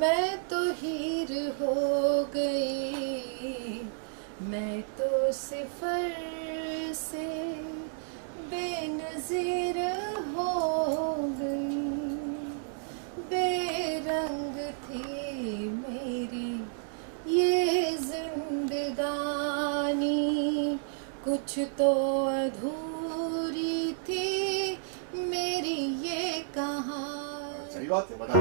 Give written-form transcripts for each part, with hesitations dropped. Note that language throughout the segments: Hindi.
मैं तो हीर हो गई, मैं तो सिफर से बेनज़ीर हो गई। बेरंग थी मेरी ये जिंदगानी, कुछ तो अधूरी थी मेरी ये कहानी। सही बात है, बता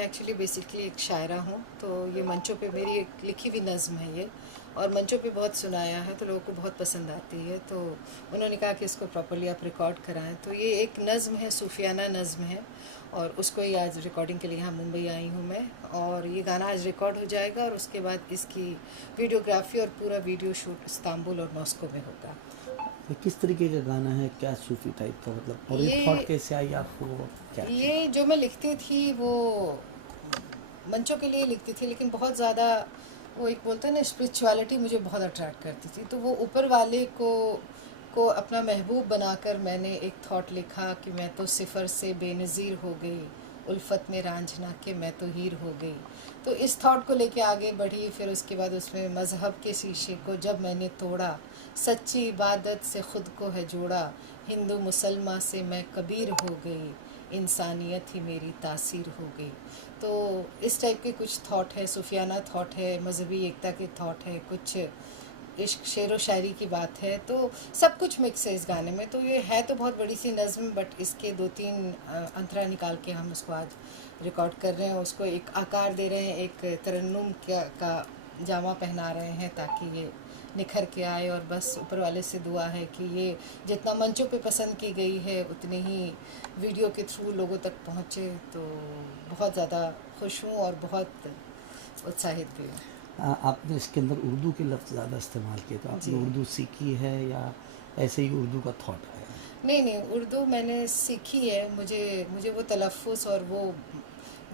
एक्चुअली बेसिकली एक शायरा हूँ, तो ये मंचों पे मेरी एक लिखी हुई नज़्म है ये, और मंचों पे बहुत सुनाया है तो लोगों को बहुत पसंद आती है। तो उन्होंने कहा कि इसको प्रॉपर्ली आप रिकॉर्ड कराएं। तो ये एक नज़्म है, सूफियाना नज़्म है, और उसको ही आज रिकॉर्डिंग के लिए यहाँ मुंबई आई हूँ मैं। और ये गाना आज रिकॉर्ड हो जाएगा और उसके बाद इसकी वीडियोग्राफी और पूरा वीडियो शूट इस्तांबुल और मॉस्को में होगा। किस तरीके का गाना है, क्या सूफी टाइप का, मतलब और ये थॉट कैसे आई आपको? क्या ये जो मैं लिखती थी वो मंचों के लिए लिखती थी, लेकिन बहुत ज़्यादा वो एक बोलते हैं ना स्पिरिचुअलिटी मुझे बहुत अट्रैक्ट करती थी। तो वो ऊपर वाले को अपना महबूब बनाकर मैंने एक थॉट लिखा कि मैं तो सिफर से बेनज़ीर हो गई, उल्फत में रांझना के मैं तो हीर हो गई। तो इस थॉट को लेके आगे बढ़ी। फिर उसके बाद उसमें मज़हब के शीशे को जब मैंने तोड़ा, सच्ची इबादत से ख़ुद को है जोड़ा, हिंदू मुसलमान से मैं कबीर हो गई, इंसानियत ही मेरी तासीर हो गई। तो इस टाइप के कुछ थॉट है, सूफियाना थॉट है, मजहबी एकता के थॉट है, कुछ इश्क शेर व शायरी की बात है, तो सब कुछ मिक्स है इस गाने में। तो ये है तो बहुत बड़ी सी नज़्म, बट इसके 2-3 अंतरा निकाल के हम उसको आज रिकॉर्ड कर रहे हैं, उसको एक आकार दे रहे हैं, एक तरन्नुम का जामा पहना रहे हैं ताकि ये निखर के आए। और बस ऊपर वाले से दुआ है कि ये जितना मंचों पे पसंद की गई है उतनी ही वीडियो के थ्रू लोगों तक पहुँचे। तो बहुत ज़्यादा खुश हूँ और बहुत उत्साहित भी हूँ। आपने इसके अंदर उर्दू के लफ्ज़ ज़्यादा इस्तेमाल किए, तो आपने उर्दू सीखी है या ऐसे ही उर्दू का थॉट आया? नहीं, उर्दू मैंने सीखी है। मुझे वो तलफ़्फ़ुज़ और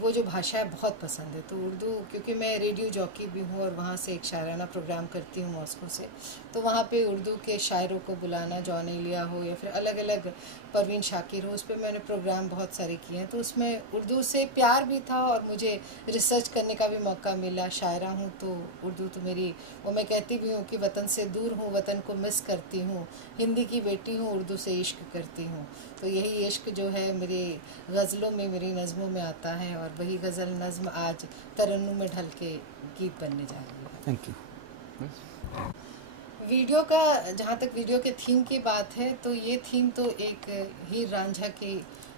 वो जो भाषा है बहुत पसंद है। तो उर्दू, क्योंकि मैं रेडियो जॉकी भी हूँ और वहाँ से एक शायराना प्रोग्राम करती हूँ मॉस्को से, तो वहाँ पे उर्दू के शायरों को बुलाना, जॉन एलिया हो या फिर अलग अलग परवीन शाकिर हो, उस पर मैंने प्रोग्राम बहुत सारे किए हैं। तो उसमें उर्दू से प्यार भी था और मुझे रिसर्च करने का भी मौका मिला। शायरा हूँ तो उर्दू तो मेरी, वो मैं कहती भी हूँ कि वतन से दूर हूँ, वतन को मिस करती हूँ, हिंदी की बेटी हूँ, उर्दू से इश्क करती हूँ। तो यही इश्क जो है मेरी गज़लों में, मेरी नज़मों में आता है, और वही गज़ल नज़्म आज तरन्नुम में ढल के गीत बनने जा रही है। Thank you. वीडियो का, जहाँ तक वीडियो के थीम की बात है, तो ये थीम तो एक हीर रांझा की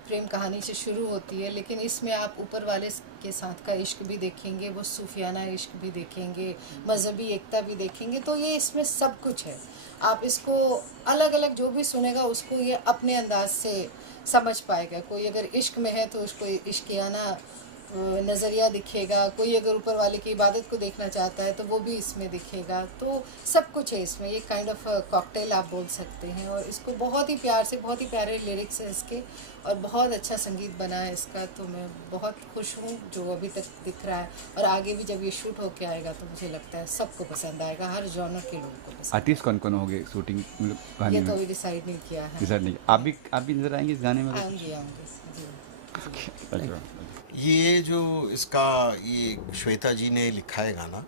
प्रेम कहानी से शुरू होती है, लेकिन इसमें आप ऊपर वाले के साथ का इश्क भी देखेंगे, वो सूफियाना इश्क भी देखेंगे, मजहबी एकता भी देखेंगे। तो ये इसमें सब कुछ है। आप इसको अलग अलग जो भी सुनेगा उसको ये अपने अंदाज से समझ पाएगा। कोई अगर इश्क में है तो उसको इश्कियाना नज़रिया दिखेगा, कोई अगर ऊपर वाले की इबादत को देखना चाहता है तो वो भी इसमें दिखेगा। तो सब कुछ है इसमें, ये काइंड ऑफ कॉकटेल आप बोल सकते हैं। और इसको बहुत ही प्यार से, बहुत ही प्यारे लिरिक्स हैं इसके, और बहुत अच्छा संगीत बना है इसका। तो मैं बहुत खुश हूँ जो अभी तक दिख रहा है, और आगे भी जब ये शूट होके आएगा तो मुझे लगता है सबको पसंद आएगा, हर जॉनर के लोगों को पसंद। आर्टिस्ट कौन कौन होंगे शूटिंग गाने ये तो में? अभी डिसाइड नहीं किया है। डिसाइड नहीं, आप भी नजर आएंगे इस गाने में? आऊँगी आऊँगी जी। अच्छा। ये जो इसका ये श्वेता जी ने लिखा है गाना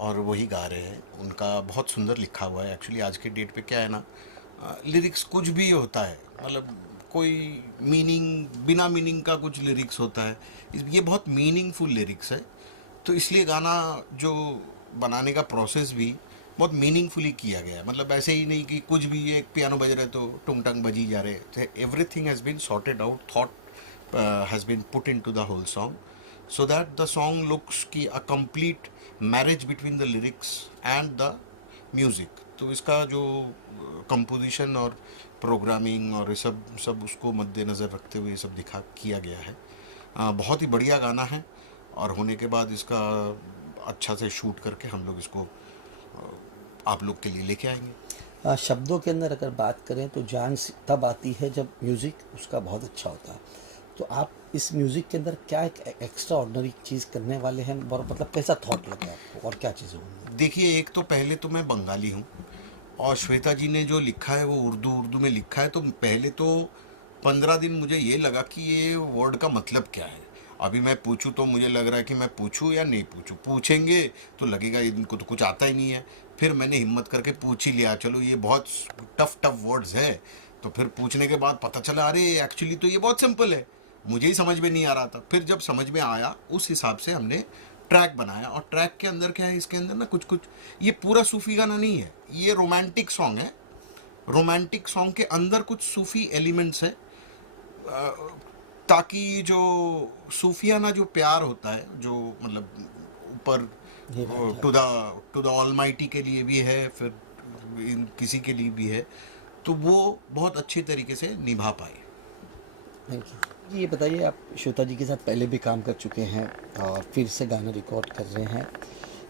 और वही गा रहे हैं। उनका बहुत सुंदर लिखा हुआ है। एक्चुअली आज के डेट पे क्या है ना, लिरिक्स कुछ भी होता है, मतलब कोई मीनिंग, बिना मीनिंग का कुछ लिरिक्स होता है। ये बहुत मीनिंगफुल लिरिक्स है, तो इसलिए गाना जो बनाने का प्रोसेस भी बहुत मीनिंगफुली किया गया है। मतलब ऐसे ही नहीं कि कुछ भी एक पियानो बज रहे तो टुंग टंग बजी जा रहे। Everything has been sorted out, thought has been put into the whole song, so that the song looks ki a complete marriage between the lyrics and the music. तो इसका जो कंपोजिशन और प्रोग्रामिंग और ये सब उसको मद्देनज़र रखते हुए सब दिखा किया गया है। बहुत ही बढ़िया गाना है, और होने के बाद इसका अच्छा से शूट करके हम लोग इसको आप लोग के लिए लेके आएंगे। शब्दों के अंदर अगर बात करें तो जान तब आती है जब म्यूज़िक उसका बहुत अच्छा होता है। तो आप इस म्यूज़िक के अंदर क्या एक एक्स्ट्रा ऑर्डिनरी चीज़ करने वाले हैं, और मतलब कैसा थॉट लगा आपको, और क्या चीज़ें होंगी? देखिए, एक तो पहले तो मैं बंगाली हूँ, और श्वेता जी ने जो लिखा है वो उर्दू में लिखा है। तो पहले तो 15 दिन मुझे ये लगा कि ये वर्ड का मतलब क्या है। अभी मैं पूछूं तो मुझे लग रहा है कि मैं पूछूं या नहीं पूछूं। पूछेंगे तो लगेगा इनको तो कुछ आता ही नहीं है। फिर मैंने हिम्मत करके पूछ ही लिया, चलो ये बहुत टफ वर्ड्स है। तो फिर पूछने के बाद पता चला अरे एक्चुअली तो ये बहुत सिंपल है, मुझे ही समझ में नहीं आ रहा था। फिर जब समझ में आया उस हिसाब से हमने ट्रैक बनाया। और ट्रैक के अंदर क्या है, इसके अंदर ना कुछ ये पूरा सूफी गाना नहीं है, ये रोमांटिक सॉन्ग है। रोमांटिक सॉन्ग के अंदर कुछ सूफी एलिमेंट्स है, ताकि जो सूफियाना जो प्यार होता है, जो मतलब ऊपर टू द ऑलमाइटी के लिए भी है, फिर किसी के लिए भी है, तो वो बहुत अच्छे तरीके से निभा पाए। Thank you. ये बताइए, आप श्वेता जी के साथ पहले भी काम कर चुके हैं और फिर से गाना रिकॉर्ड कर रहे हैं,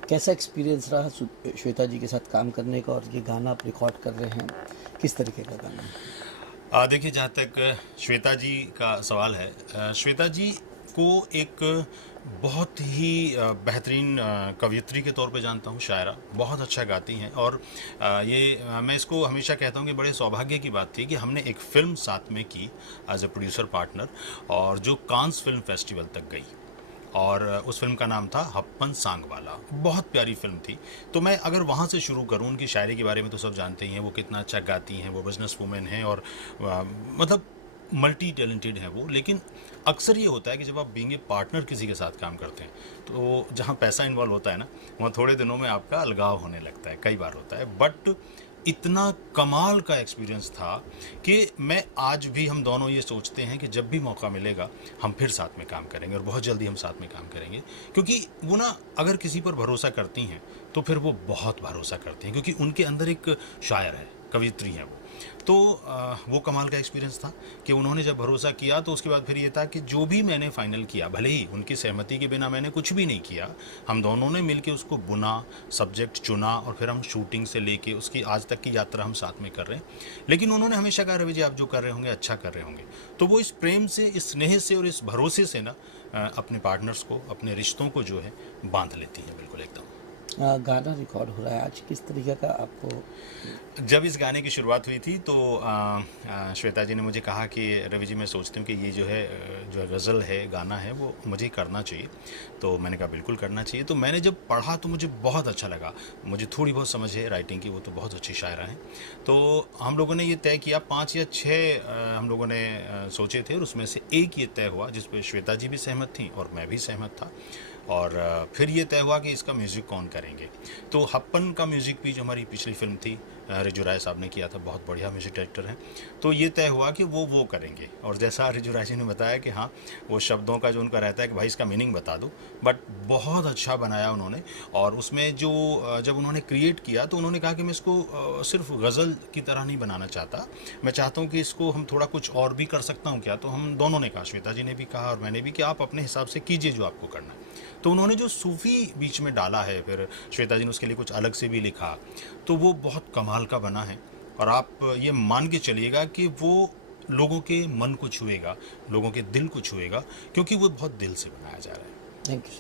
कैसा एक्सपीरियंस रहा श्वेता जी के साथ काम करने का, और ये गाना आप रिकॉर्ड कर रहे हैं, किस तरीके का गाना है? देखिए, जहाँ तक श्वेता जी का सवाल है, श्वेता जी को एक बहुत ही बेहतरीन कवयित्री के तौर पे जानता हूँ, शायरा बहुत अच्छा गाती हैं। और मैं इसको हमेशा कहता हूँ कि बड़े सौभाग्य की बात थी कि हमने एक फ़िल्म साथ में की एज ए प्रोड्यूसर पार्टनर, और जो कांस फिल्म फेस्टिवल तक गई, और उस फिल्म का नाम था हप्पन सांगवाला। बहुत प्यारी फिल्म थी। तो मैं अगर वहाँ से शुरू करूँ, उनकी शायरी के बारे में तो सब जानते ही हैं, वो कितना अच्छा गाती हैं, वो बिजनेस वूमेन हैं, और मतलब मल्टी टैलेंटेड है वो। लेकिन अक्सर ये होता है कि जब आप बीइंग ए पार्टनर किसी के साथ काम करते हैं, तो जहाँ पैसा इन्वॉल्व होता है ना, वहाँ थोड़े दिनों में आपका अलगाव होने लगता है, कई बार होता है। बट इतना कमाल का एक्सपीरियंस था कि मैं आज भी, हम दोनों ये सोचते हैं कि जब भी मौका मिलेगा हम फिर साथ में काम करेंगे, और बहुत जल्दी हम साथ में काम करेंगे। क्योंकि वो ना, अगर किसी पर भरोसा करती हैं तो फिर वो बहुत भरोसा करती हैं, क्योंकि उनके अंदर एक शायर है, कवयित्री है वो। तो वो कमाल का एक्सपीरियंस था कि उन्होंने जब भरोसा किया, तो उसके बाद फिर ये था कि जो भी मैंने फाइनल किया, भले ही उनकी सहमति के बिना मैंने कुछ भी नहीं किया, हम दोनों ने मिलके उसको बुना, सब्जेक्ट चुना, और फिर हम शूटिंग से लेके उसकी आज तक की यात्रा हम साथ में कर रहे हैं। लेकिन उन्होंने हमेशा कहा, रवि जी आप जो कर रहे होंगे अच्छा कर रहे होंगे। तो वो इस प्रेम से, इस स्नेह से और इस भरोसे से ना अपने पार्टनर्स को, अपने रिश्तों को जो है बांध लेती हैं, बिल्कुल एकदम। गाना रिकॉर्ड हो रहा है आज, किस तरीके का आपको? जब इस गाने की शुरुआत हुई थी तो श्वेता जी ने मुझे कहा कि रवि जी मैं सोचती हूँ कि ये जो गज़ल है, गाना है, वो मुझे करना चाहिए। तो मैंने कहा बिल्कुल करना चाहिए। तो मैंने जब पढ़ा तो मुझे बहुत अच्छा लगा। मुझे थोड़ी बहुत समझ है राइटिंग की, वो तो बहुत अच्छी शायरा हैं। तो हम लोगों ने ये तय किया, 5 या 6 हम लोगों ने सोचे थे, और उसमें से एक ये तय हुआ जिस पर श्वेता जी भी सहमत थी और मैं भी सहमत था। और फिर ये तय हुआ कि इसका म्यूज़िक कौन करेंगे। तो हप्पन का म्यूज़िक भी जो हमारी पिछली फिल्म थी रिजू राय साहब ने किया था, बहुत बढ़िया म्यूज़िक डायरेक्टर हैं, तो ये तय हुआ कि वो करेंगे। और जैसा रिजू राय जी ने बताया कि हाँ, वो शब्दों का जो उनका रहता है कि भाई इसका मीनिंग बता दो, बट बहुत अच्छा बनाया उन्होंने। और उसमें जो जब उन्होंने क्रिएट किया तो उन्होंने कहा कि मैं इसको सिर्फ गज़ल की तरह नहीं बनाना चाहता, मैं चाहता हूँ कि इसको हम थोड़ा कुछ और भी कर सकता हूँ क्या। तो हम दोनों ने कहा, श्वेता जी ने भी कहा और मैंने भी, कि आप अपने हिसाब से कीजिए जो आपको करना है। तो उन्होंने जो सूफ़ी बीच में डाला है, फिर श्वेता जी ने उसके लिए कुछ अलग से भी लिखा, तो वो बहुत कमाल का बना है। और आप ये मान के चलिएगा कि वो लोगों के मन को छुएगा, लोगों के दिल को छुएगा, क्योंकि वो बहुत दिल से बनाया जा रहा है। Thank you.